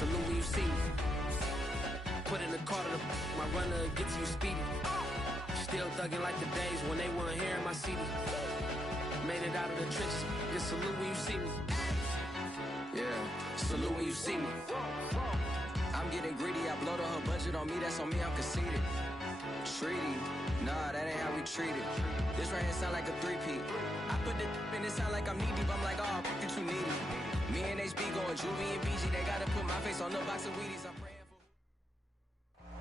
Salute when you see me. Put in the car to my runner gets you speedy. Still thugging like the days when they weren't here in my city. Made it out of the trenches. Just salute when you see me. Yeah, salute when you see me. I'm getting greedy. I blow the whole budget on me. That's on me. I'm conceited. Treaty. Nah, that ain't how we treat it. This right here sound like a three-peat. I put the in it sound like I'm knee deep. I'm like, oh, you too needy. Me and HB going Juvie and BG. They gotta put my face on no box of Wheaties. I'm praying.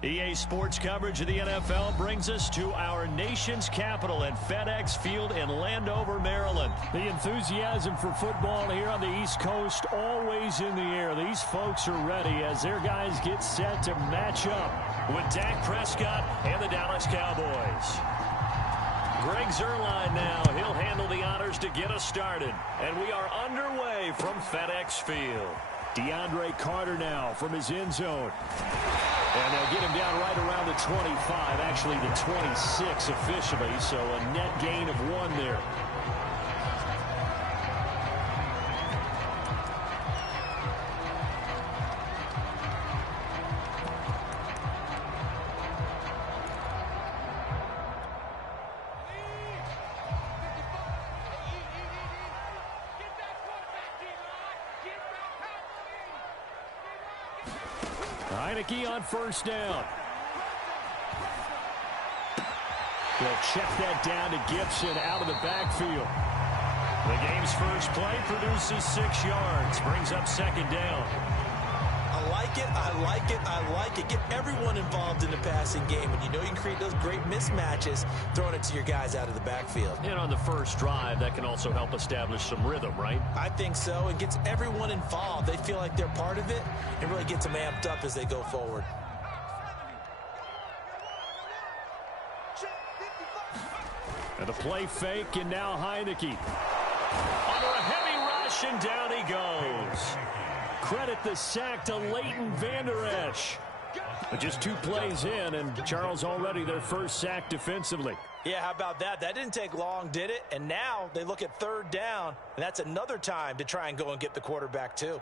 EA Sports coverage of the NFL brings us to our nation's capital at FedEx Field in Landover, Maryland. The enthusiasm for football here on the East Coast always in the air. These folks are ready as their guys get set to match up with Dak Prescott and the Dallas Cowboys. Greg Zuerlein now. He'll handle the honors to get us started. And we are underway from FedEx Field. DeAndre Carter now from his end zone. And they'll get him down right around the 25, actually the 26 officially, so a net gain of 1 there. Heineke on first down. They'll check that down to Gibson out of the backfield. The game's first play produces 6 yards, brings up second down. I like it, I like it, I like it. Get everyone involved in the passing game, and you know you can create those great mismatches throwing it to your guys out of the backfield. And on the first drive, that can also help establish some rhythm, right? I think so. It gets everyone involved. They feel like they're part of it, and really gets them amped up as they go forward. And the play fake, and now Heineke. Under a heavy rush, and down he goes. Credit the sack to Leighton Vander Esch. But just 2 plays in, and Charles already their first sack defensively. Yeah, how about that? That didn't take long, did it? And now they look at third down, and that's another time to try and go and get the quarterback too.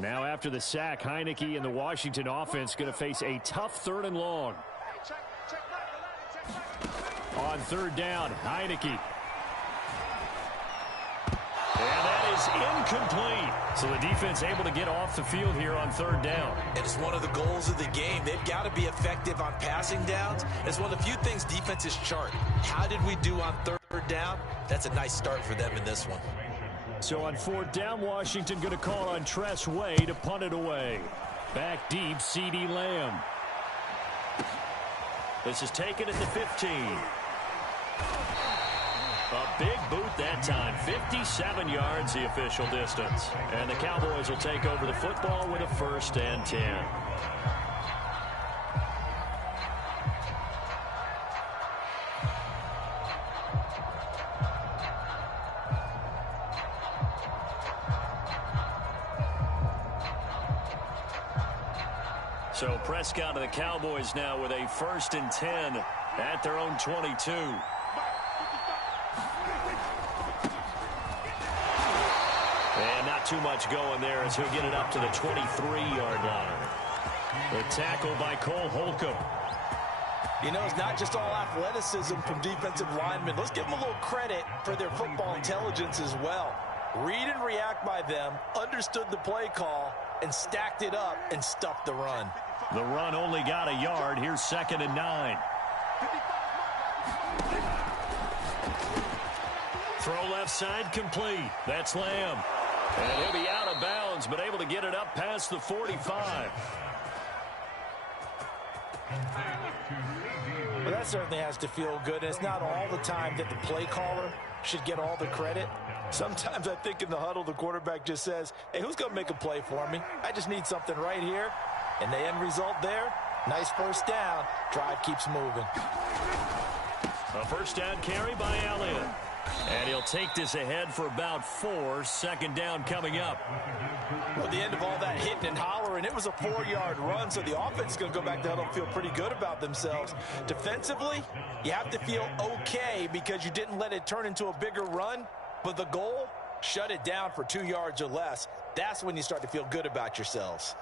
Now after the sack, Heineke and the Washington offense going to face a tough 3rd and long. On third down, Heineke. And that is incomplete. So the defense able to get off the field here on third down. And it's one of the goals of the game. They've got to be effective on passing downs. It's one of the few things defenses chart. How did we do on third down? That's a nice start for them in this one. So on 4th down, Washington going to call on Tress Way to punt it away. Back deep, CeeDee Lamb. This is taken at the 15. A big boot that time. 57 yards the official distance. And the Cowboys will take over the football with a 1st and 10. So Prescott and the Cowboys now with a 1st and 10 at their own 22. And not too much going there as he'll get it up to the 23-yard line. The tackle by Cole Holcomb. You know, it's not just all athleticism from defensive linemen. Let's give them a little credit for their football intelligence as well. Read and react by them, understood the play call, and stacked it up and stuffed the run. The run only got a yard. Here's 2nd and 9. Throw left side complete. That's Lamb. And he'll be out of bounds, but able to get it up past the 45. Well, that certainly has to feel good. It's not all the time that the play caller should get all the credit. Sometimes I think in the huddle, the quarterback just says, hey, who's going to make a play for me? I just need something right here. And the end result there, nice 1st down. Drive keeps moving. A 1st down carry by Elliott. And he'll take this ahead for about 4. 2nd down coming up. Well, at the end of all that hitting and hollering, it was a 4-yard run, so the offense is going to go back to huddle and feel pretty good about themselves. Defensively, you have to feel okay because you didn't let it turn into a bigger run. But the goal, Shut it down for 2 yards or less. That's when you start to feel good about yourselves.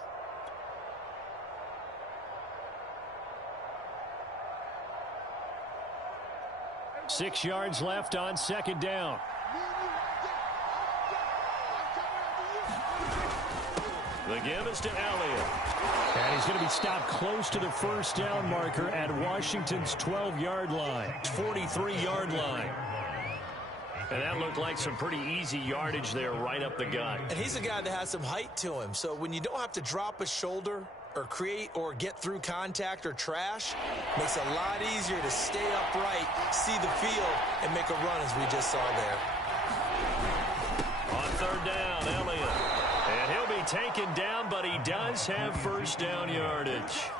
Six yards left on second down. The give is to Elliott. And he's going to be stopped close to the first down marker at Washington's 12-yard line, 43-yard line. And that looked like some pretty easy yardage there right up the gut. And he's a guy that has some height to him. So when you don't have to drop a shoulder or create or get through contact or trash, makes it a lot easier to stay upright, see the field, and make a run as we just saw there. On third down, Elliott. And he'll be taken down, but he does have first down yardage.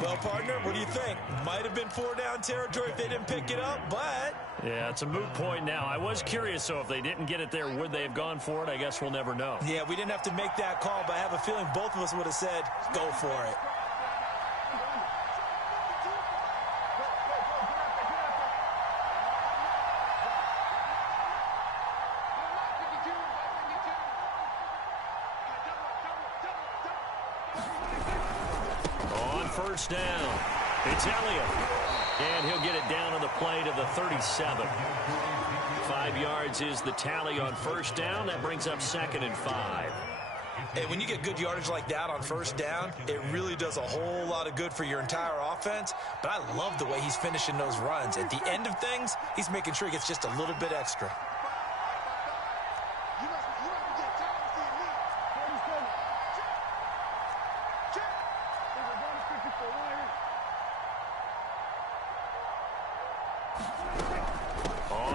Well, partner, what do you think? Might have been 4-down territory if they didn't pick it up, but... Yeah, it's a moot point now. I was curious, so if they didn't get it there, would they have gone for it? I guess we'll never know. Yeah, we didn't have to make that call, but I have a feeling both of us would have said, go for it. First down. It's Elliott. And he'll get it down on the play to the 37. 5 yards is the tally on first down. That brings up 2nd and 5. Hey, when you get good yardage like that on first down, it really does a whole lot of good for your entire offense. But I love the way he's finishing those runs. At the end of things, he's making sure he gets just a little bit extra.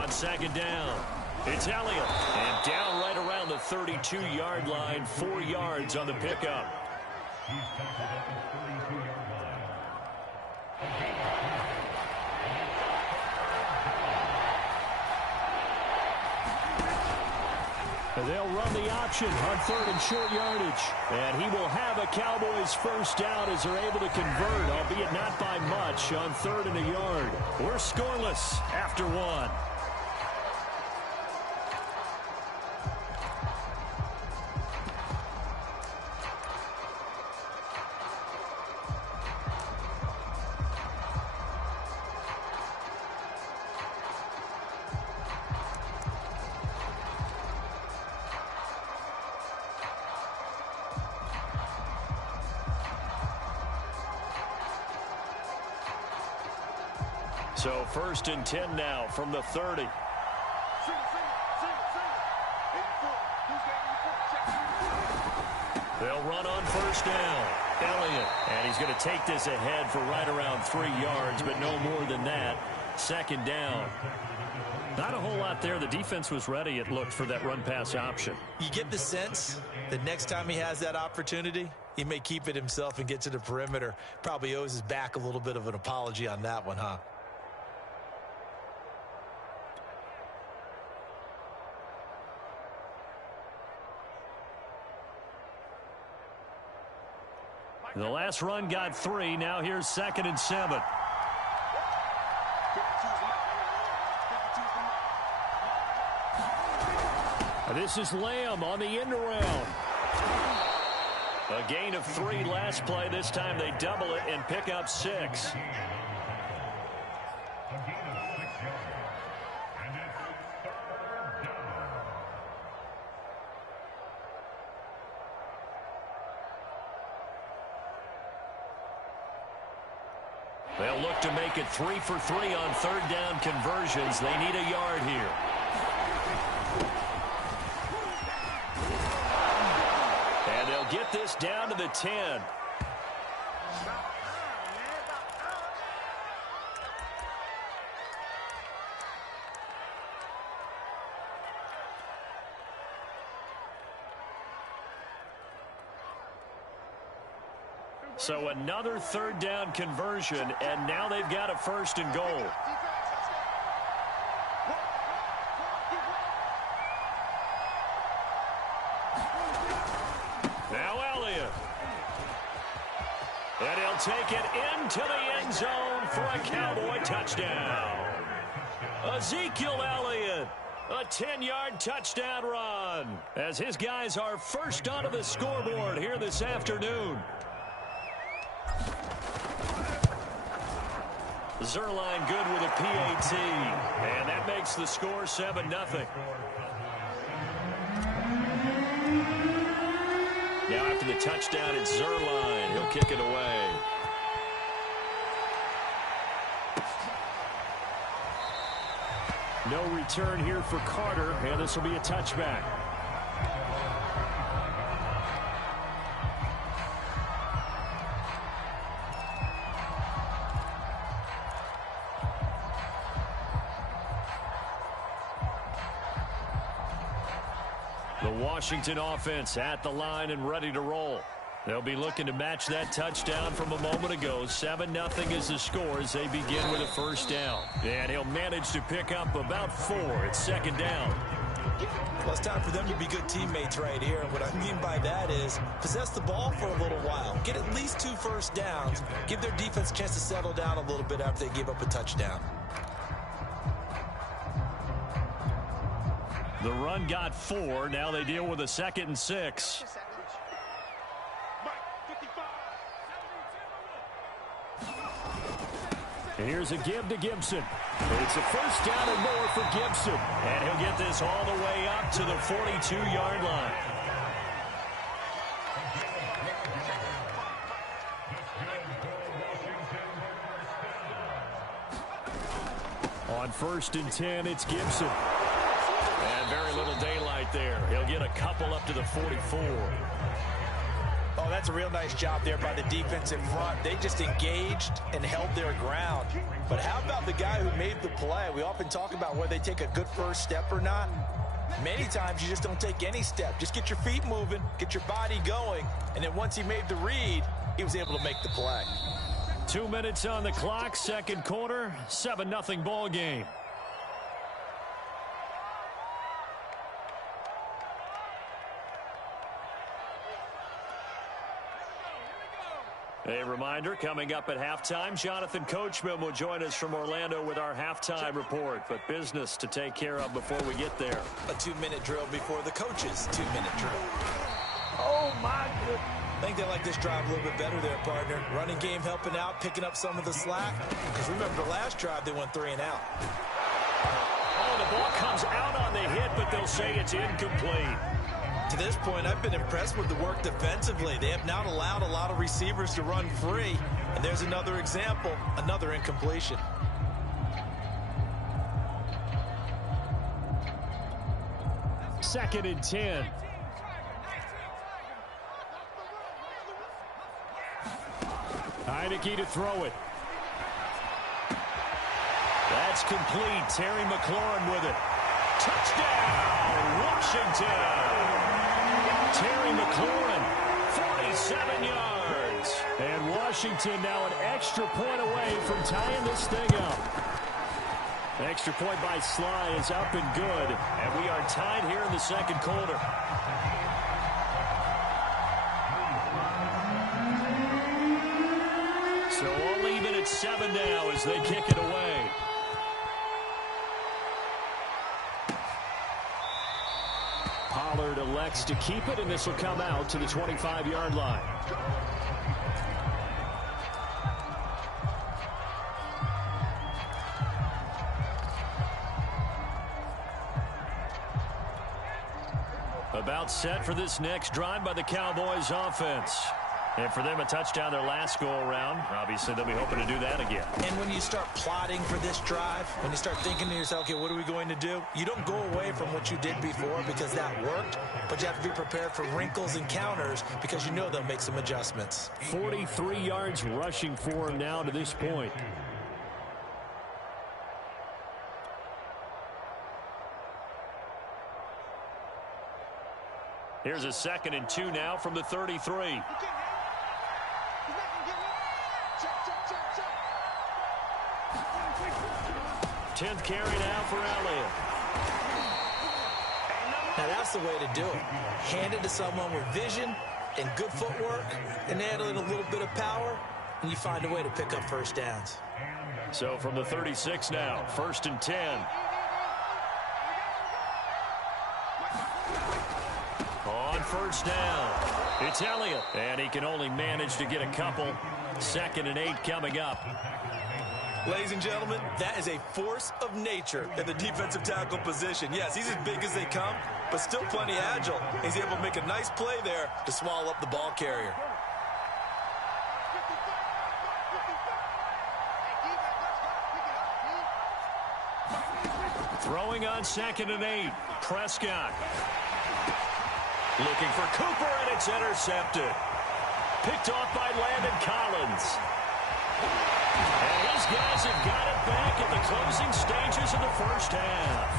Second down. It's Elliott. And down right around the 32-yard line. 4 yards on the pickup. And they'll run the option on 3rd and short yardage. And he will have a Cowboys first down as they're able to convert, albeit not by much, on 3rd and a yard. We're scoreless after 1. So 1st and 10 now from the 30. They'll run on first down. Elliott. And he's going to take this ahead for right around 3 yards, but no more than that. 2nd down. Not a whole lot there. The defense was ready, it looked, for that run-pass option. You get the sense that next time he has that opportunity, he may keep it himself and get to the perimeter. Probably owes his back a little bit of an apology on that one, huh? The last run got 3. Now here's 2nd and 7. This is Lamb on the end around. A gain of 3 last play. This time they double it and pick up 6. They'll look to make it 3 for 3 on 3rd down conversions. They need a yard here. And they'll get this down to the 10. So another 3rd down conversion, and now they've got a 1st and goal. Now Elliott. And he'll take it into the end zone for a Cowboy touchdown. Ezekiel Elliott A 10-yard touchdown run as his guys are first onto the scoreboard here this afternoon. Zerline good with a PAT, and that makes the score 7-0. Now after the touchdown, it's Zerline. He'll kick it away. No return here for Carter, and this will be a touchback. The Washington offense at the line and ready to roll. They'll be looking to match that touchdown from a moment ago. 7-0 is the score as they begin with a first down. And he'll manage to pick up about 4. It's second down. Well, it's time for them to be good teammates right here. What I mean by that is possess the ball for a little while. Get at least 2 first downs. Give their defense a chance to settle down a little bit after they give up a touchdown. The run got 4. Now they deal with a 2nd and 6. Here's a give to Gibson. It's a first down and more for Gibson. And he'll get this all the way up to the 42-yard line. On 1st and 10, it's Gibson. And very little daylight there. He'll get a couple up to the 44. Oh, that's a real nice job there by the defense in front. They just engaged and held their ground. But how about the guy who made the play? We often talk about whether they take a good first step or not. Many times you just don't take any step. Just get your feet moving, get your body going, and then once he made the read, he was able to make the play. 2 minutes on the clock, second quarter, 7-0 ball game. A reminder, coming up at halftime, Jonathan Coachman will join us from Orlando with our halftime report. But business to take care of before we get there. A 2-minute drill before the coach's 2-minute drill. Oh, my goodness. I think they like this drive a little bit better there, partner. Running game helping out, picking up some of the slack. Because remember, the last drive, they went 3 and out. Oh, the ball comes out on the hit, but they'll say it's incomplete. To this point, I've been impressed with the work defensively. They have not allowed a lot of receivers to run free. And there's another example, another incompletion. Second and 10. Heineke to throw it. That's complete. Terry McLaurin with it. Touchdown, Washington. Terry McLaurin, 47 yards. And Washington now an extra point away from tying this thing up. The extra point by Sly is up and good. And we are tied here in the second quarter. So all even at 7 now as they kick it away. Pollard elects to keep it, and this will come out to the 25-yard line. About set for this next drive by the Cowboys offense. And for them, a touchdown their last go-around. Obviously, they'll be hoping to do that again. And when you start plotting for this drive, when you start thinking to yourself, okay, what are we going to do? You don't go away from what you did before because that worked, but you have to be prepared for wrinkles and counters because you know they'll make some adjustments. 43 yards rushing for him now to this point. Here's a 2nd and 2 now from the 33. 10th carry now for Elliott. Now that's the way to do it. Hand it to someone with vision and good footwork and add in a little bit of power, and you find a way to pick up first downs. So from the 36 now, 1st and 10. first down. It's Elliott, and he can only manage to get a couple. 2nd and 8 coming up. Ladies and gentlemen, that is a force of nature in the defensive tackle position. Yes, he's as big as they come, but still plenty agile. He's able to make a nice play there to swallow up the ball carrier. Throwing on 2nd and 8. Prescott. Looking for Cooper, and it's intercepted. Picked off by Landon Collins. And his guys have got it back at the closing stages of the first half.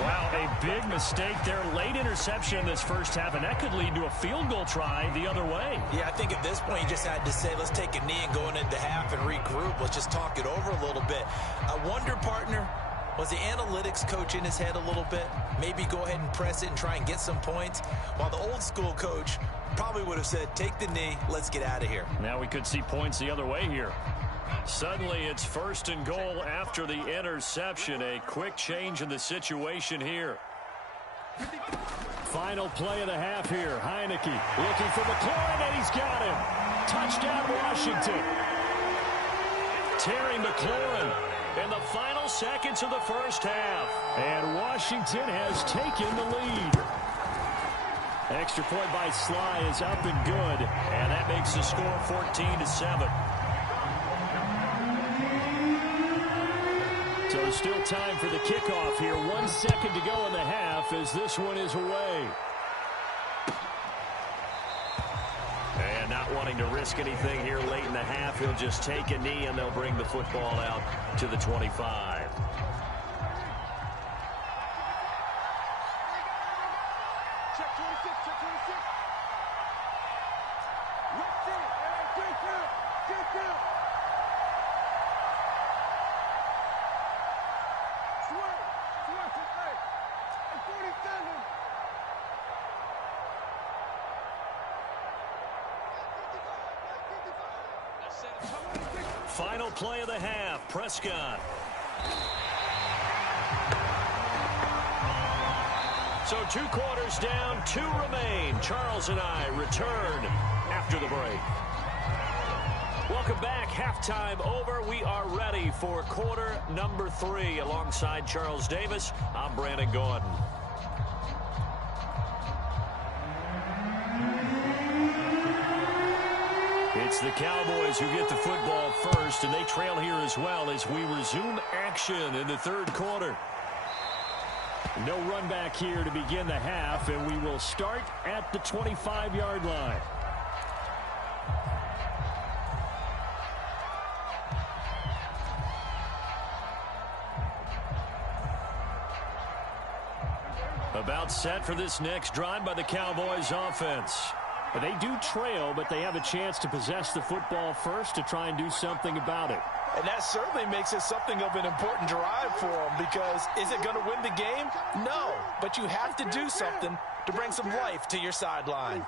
Wow, a big mistake there. Late interception in this first half, and that could lead to a field goal try the other way. Yeah, I think at this point you just had to say, let's take a knee and go into half and regroup. Let's just talk it over a little bit. I wonder, partner, was the analytics coach in his head a little bit? Maybe go ahead and press it and try and get some points, while the old school coach probably would have said, take the knee, let's get out of here. Now we could see points the other way here. Suddenly it's 1st and goal after the interception. A quick change in the situation here. Final play of the half here. Heineke looking for McLaurin, and he's got him. Touchdown Washington. Terry McLaurin in the final seconds of the first half. And Washington has taken the lead. Extra point by Sly is up and good. And that makes the score 14-7. So still time for the kickoff here. 1 second to go in the half as this one is away. And not wanting to risk anything here late in the half, he'll just take a knee and they'll bring the football out to the 25. Check 26, check 26. Left side, get down. Swerve, hey, 47. Final play of the half. Prescott. So 2 quarters down, 2 remain. Charles and I return after the break. Welcome back. Halftime over. We are ready for quarter number 3. Alongside Charles Davis, I'm Brandon Gordon. It's the Cowboys who get the football first, and they trail here as well as we resume action in the 3rd quarter. No run back here to begin the half, and we will start at the 25-yard line. About set for this next drive by the Cowboys offense. They do trail, but they have a chance to possess the football first to try and do something about it. And that certainly makes it something of an important drive for them, because is it going to win the game? No, but you have to do something to bring some life to your sideline.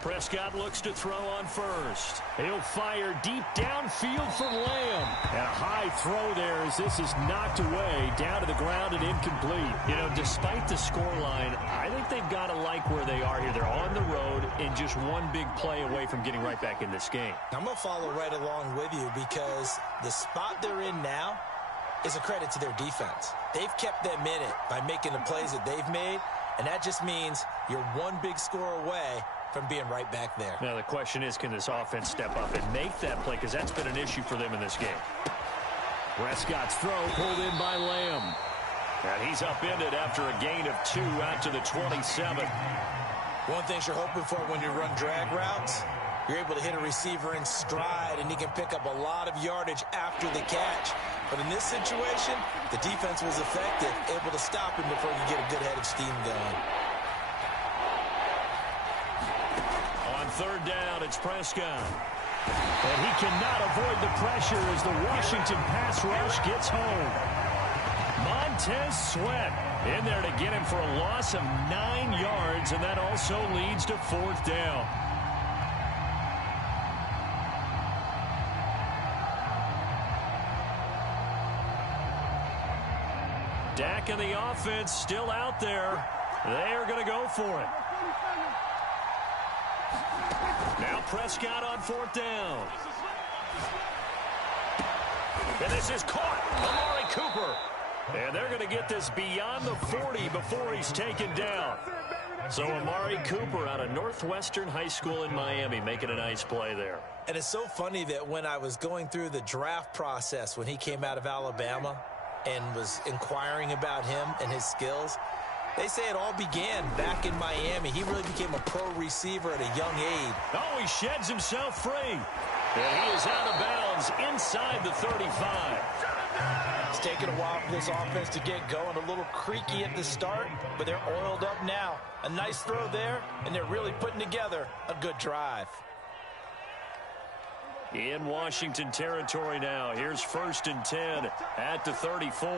Prescott looks to throw on first. He'll fire deep downfield for Lamb. And a high throw there as this is knocked away, down to the ground and incomplete. You know, despite the scoreline, I think they've got to like where they are here. They're on the road and just one big play away from getting right back in this game. I'm going to follow right along with you, because the spot they're in now is a credit to their defense. They've kept them in it by making the plays that they've made, and that just means you're one big score away from being right back there. Now the question is, can this offense step up and make that play, because that's been an issue for them in this game. Prescott's throw pulled in by Lamb. And he's upended after a gain of 2 out to the 27. One thing you're hoping for when you run drag routes, you're able to hit a receiver in stride, and he can pick up a lot of yardage after the catch. But in this situation, the defense was effective, able to stop him before you get a good head of steam going. On 3rd down, it's Prescott. And he cannot avoid the pressure as the Washington pass rush gets home. Montez Sweat in there to get him for a loss of 9 yards, and that also leads to 4th down. Dak and the offense still out there. They are going to go for it. Now Prescott on 4th down. And this is caught. Amari Cooper. And they're going to get this beyond the 40 before he's taken down. So Amari Cooper out of Northwestern High School in Miami making a nice play there. And it's so funny that when I was going through the draft process when he came out of Alabama and was inquiring about him and his skills, they say it all began back in Miami. He really became a pro receiver at a young age. Oh, he sheds himself free. And he is out of bounds inside the 35. It's taken a while for this offense to get going. A little creaky at the start, but they're oiled up now. A nice throw there, and they're really putting together a good drive. In Washington territory now. Here's 1st and 10 at the 34.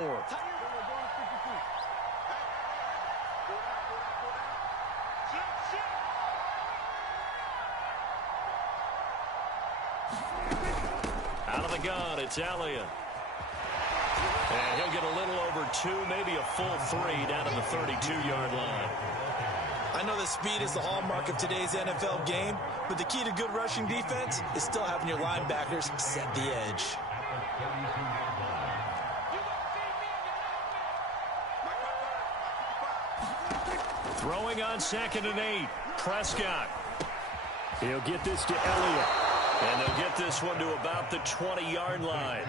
Out of the gun, it's Elliott. And he'll get a little over 2, maybe a full 3 down to the 32-yard line. I know that speed is the hallmark of today's NFL game, but the key to good rushing defense is still having your linebackers set the edge. Throwing on 2nd and 8. Prescott. He'll get this to Elliott. And they'll get this one to about the 20-yard line.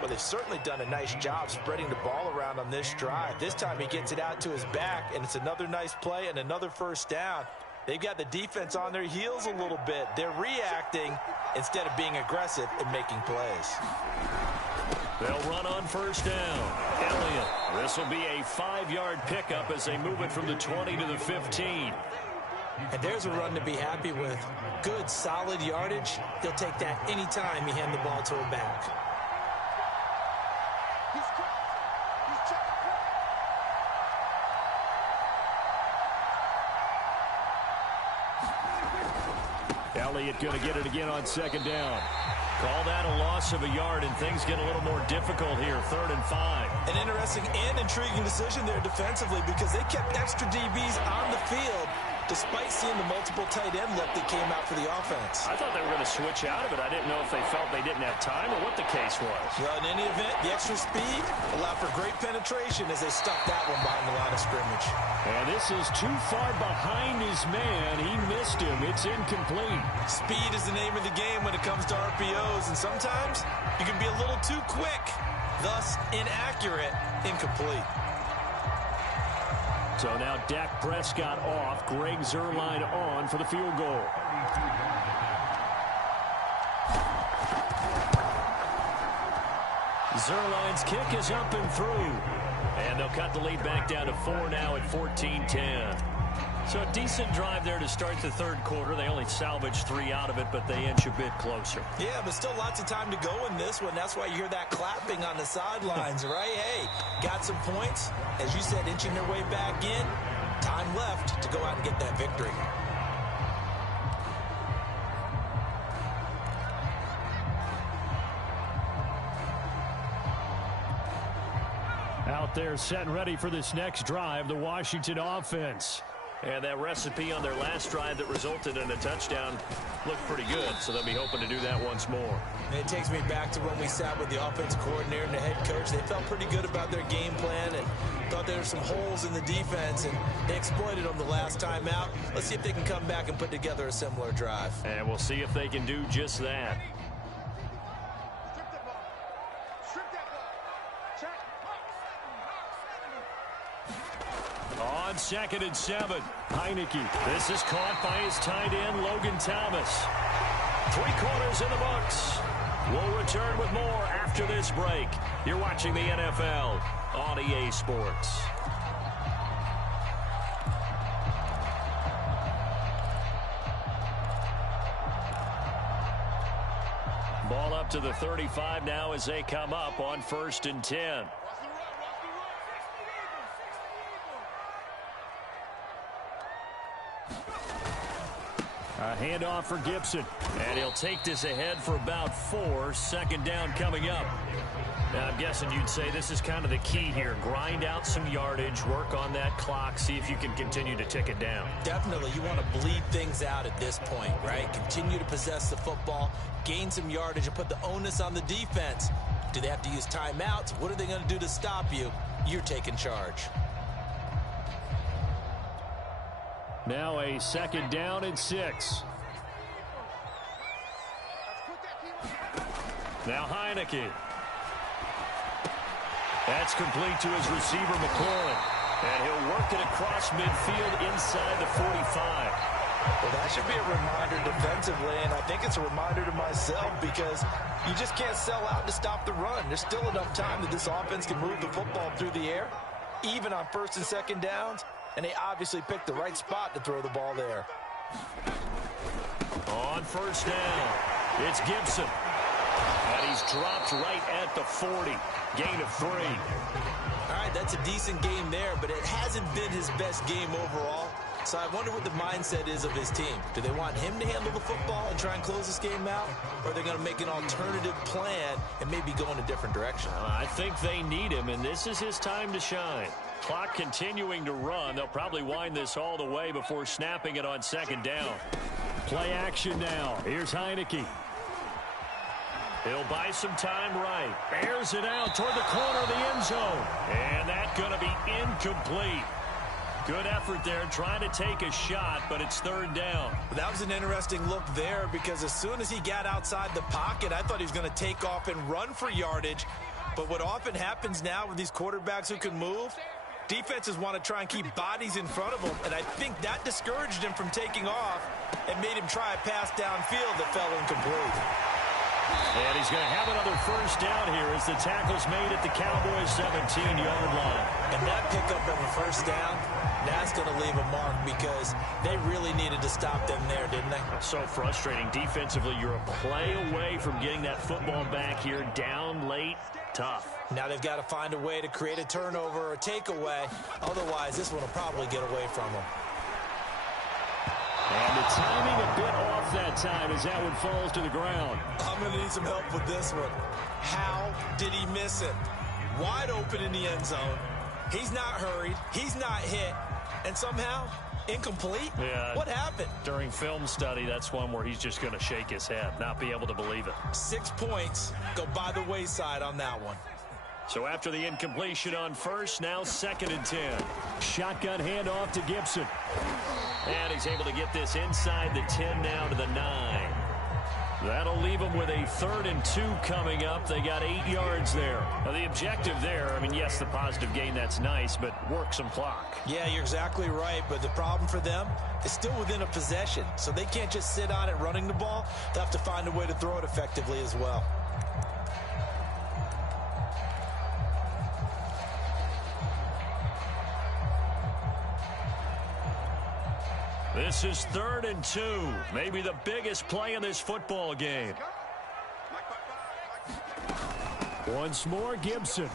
Well, they've certainly done a nice job spreading the ball around on this drive. This time he gets it out to his back, and it's another nice play and another 1st down. They've got the defense on their heels a little bit. They're reacting instead of being aggressive and making plays. They'll run on 1st down. Elliott. This will be a 5-yard pickup as they move it from the 20 to the 15. And there's a run to be happy with. Good, solid yardage. He'll take that anytime you hand the ball to a back. Elliott going to get it again on 2nd down. Call that a loss of a yard, and things get a little more difficult here. 3rd and 5. An interesting and intriguing decision there defensively because they kept extra DBs on the field despite seeing the multiple tight end look that came out for the offense. I thought they were going to switch out of it. I didn't know if they felt they didn't have time or what the case was. Well, in any event, the extra speed allowed for great penetration as they stuck that one behind the line of scrimmage. And this is too far behind his man. He missed him. It's incomplete. Speed is the name of the game when it comes to RPOs, and sometimes you can be a little too quick, thus inaccurate, incomplete. So now Dak Prescott off, Greg Zuerlein on for the field goal. Zuerlein's kick is up and through. And they'll cut the lead back down to 4 now at 14-10. So a decent drive there to start the 3rd quarter. They only salvaged 3 out of it, but they inch a bit closer. Yeah, but still lots of time to go in this one. That's why you hear that clapping on the sidelines, right? Hey, got some points. As you said, inching their way back in. Time left to go out and get that victory. Out there set and ready for this next drive, the Washington offense. And that recipe on their last drive that resulted in a touchdown looked pretty good, so they'll be hoping to do that once more. And it takes me back to when we sat with the offensive coordinator and the head coach. They felt pretty good about their game plan and thought there were some holes in the defense, and they exploited them the last time out. Let's see if they can come back and put together a similar drive. And we'll see if they can do just that. On 2nd and 7, Heineke. This is caught by his tight end, Logan Thomas. 3 quarters in the books. We'll return with more after this break. You're watching the NFL on EA Sports. Ball up to the 35 now as they come up on 1st and 10. A handoff for Gibson. And he'll take this ahead for about 4. 2nd down coming up. Now, I'm guessing you'd say this is kind of the key here. Grind out some yardage, work on that clock, see if you can continue to tick it down. Definitely, you want to bleed things out at this point, right? Continue to possess the football, gain some yardage, and put the onus on the defense. Do they have to use timeouts? What are they going to do to stop you? You're taking charge. Now a 2nd down and 6. Now Heineke. That's complete to his receiver, McLaurin. And he'll work it across midfield inside the 45. Well, that should be a reminder defensively, and I think it's a reminder to myself because you just can't sell out to stop the run. There's still enough time that this offense can move the football through the air, even on 1st and 2nd downs, and they obviously picked the right spot to throw the ball there. On 1st down, it's Gibson. And he's dropped right at the 40. Gain of 3. All right, that's a decent game there, but it hasn't been his best game overall. So I wonder what the mindset is of his team. Do they want him to handle the football and try and close this game out? Or are they going to make an alternative plan and maybe go in a different direction? I think they need him, and this is his time to shine. Clock continuing to run. They'll probably wind this all the way before snapping it on 2nd down. Play action now. Here's Heineke. He'll buy some time right. Bears it out toward the corner of the end zone. And that's going to be incomplete. Good effort there trying to take a shot, but it's 3rd down. That was an interesting look there because as soon as he got outside the pocket, I thought he was going to take off and run for yardage. But what often happens now with these quarterbacks who can move, defenses want to try and keep bodies in front of them, and I think that discouraged him from taking off and made him try a pass downfield that fell incomplete. And he's going to have another 1st down here as the tackle's made at the Cowboys' 17-yard line. And that pickup of a 1st down, that's going to leave a mark because they really needed to stop them there, didn't they? So frustrating. Defensively, you're a play away from getting that football back here down late. Tough. Now they've got to find a way to create a turnover or a takeaway. Otherwise, this one will probably get away from them. And the timing a bit off that time as that one falls to the ground. I'm going to need some help with this one. How did he miss it? Wide open in the end zone. He's not hurried. He's not hit. And somehow, incomplete? Yeah. What happened? During film study, that's one where he's just going to shake his head, not be able to believe it. 6 points go by the wayside on that one. So after the incompletion on 1st, now 2nd and 10. Shotgun handoff to Gibson. And he's able to get this inside the 10 now to the 9. That'll leave them with a 3rd and 2 coming up. They got 8 yards there. Now the objective there, I mean, yes, the positive gain, that's nice, but work some clock. Yeah, you're exactly right, but the problem for them is still within a possession. So they can't just sit on it running the ball. They'll have to find a way to throw it effectively as well. This is 3rd and 2. Maybe the biggest play in this football game. Once more, Gibson.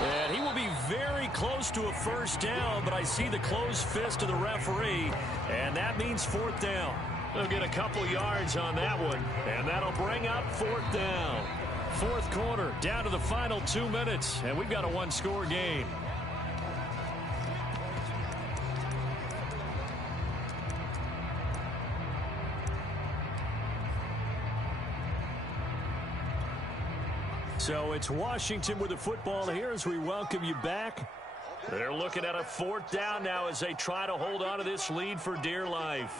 And he will be very close to a 1st down, but I see the closed fist of the referee, and that means 4th down. They'll get a couple yards on that one, and that'll bring up 4th down. 4th quarter, down to the final 2 minutes, and we've got a 1-score game. So it's Washington with the football here as we welcome you back. They're looking at a 4th down now as they try to hold on to this lead for dear life.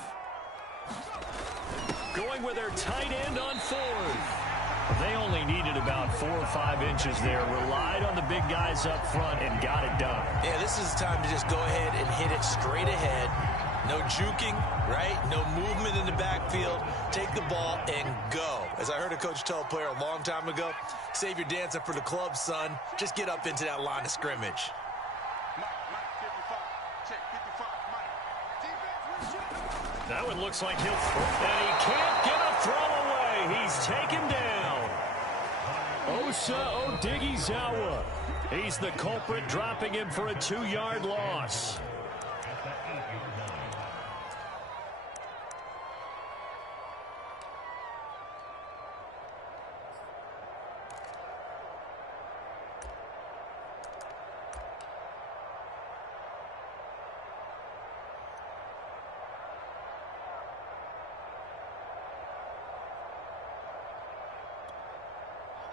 Going with their tight end on 4th. They only needed about 4 or 5 inches there. Relied on the big guys up front and got it done. Yeah, this is time to just go ahead and hit it straight ahead. No juking, right? No movement in the backfield. Take the ball and go. As I heard a coach tell a player a long time ago, save your dancing for the club, son. Just get up into that line of scrimmage. That one looks like he'll throw. And he can't get a throw away. He's taken down. Osa Odighizuwa. He's the culprit, dropping him for a 2-yard loss.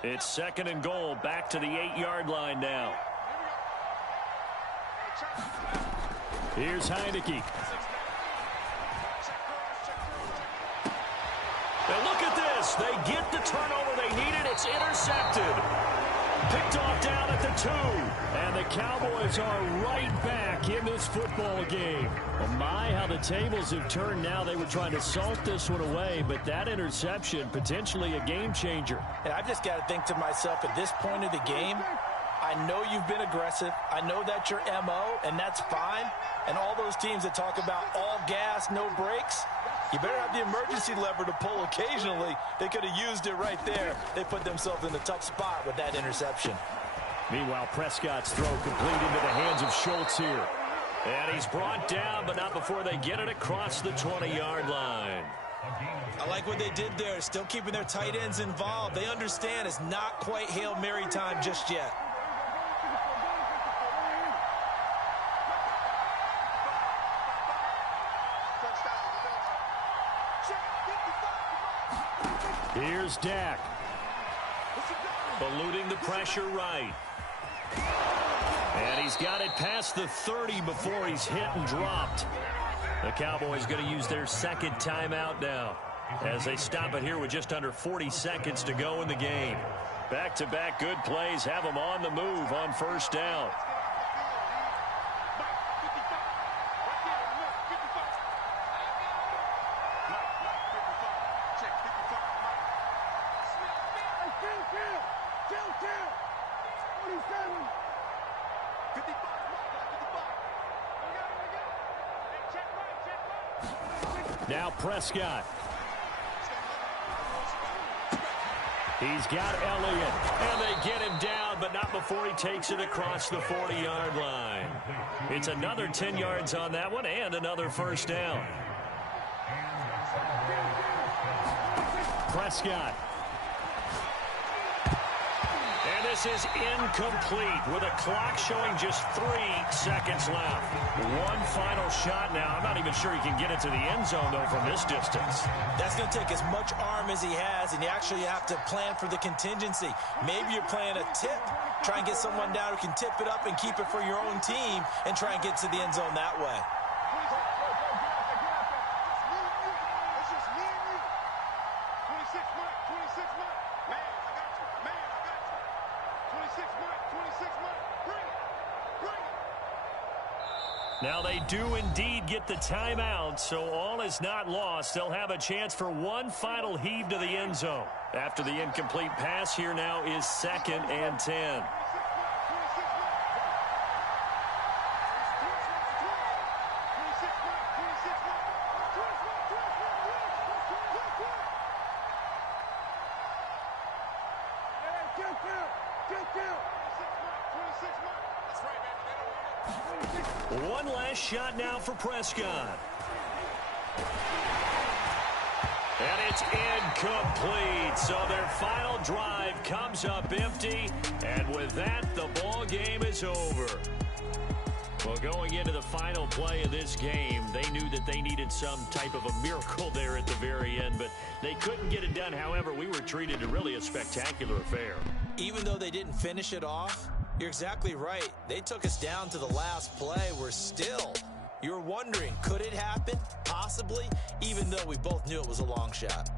It's 2nd and goal, back to the 8-yard line now. Here's Heineke. And look at this. They get the turnover they needed. It's intercepted. Picked off down at the 2. And the Cowboys are right back in this football game. Oh my, how the tables have turned now. They were trying to salt this one away, but that interception, potentially a game changer. And I've just got to think to myself, at this point of the game, I know you've been aggressive. I know that's your MO, and that's fine. And all those teams that talk about all gas, no brakes, you better have the emergency lever to pull occasionally. They could have used it right there. They put themselves in a tough spot with that interception. Meanwhile, Prescott's throw complete into the hands of Schultz here. And he's brought down, but not before they get it across the 20-yard line. I like what they did there, still keeping their tight ends involved. They understand it's not quite Hail Mary time just yet. Here's Dak. Eluding the pressure right. And he's got it past the 30 before he's hit and dropped. The Cowboys going to use their 2nd timeout now as they stop it here with just under 40 seconds to go in the game. Back-to-back good plays have them on the move on 1st down. Now Prescott. He's got Elliott, and they get him down, but not before he takes it across the 40-yard line. It's another 10 yards on that one and another 1st down. Prescott. And this is incomplete with a clock showing just 3 seconds left. One final shot now. I'm not even sure he can get it to the end zone, though, from this distance. That's going to take as much arm as he has, and you actually have to plan for the contingency. Maybe you're playing a tip. Try and get someone down who can tip it up and keep it for your own team and try and get to the end zone that way. Now they do indeed get the timeout, so all is not lost. They'll have a chance for one final heave to the end zone. After the incomplete pass, here now is 2nd and 10. One last shot now for Prescott. And it's incomplete. So their final drive comes up empty. And with that, the ball game is over. Well, going into the final play of this game, they knew that they needed some type of a miracle there at the very end, but they couldn't get it done. However, we were treated to really a spectacular affair. Even though they didn't finish it off, you're exactly right. They took us down to the last play. We're still, you're wondering, could it happen? Possibly, even though we both knew it was a long shot.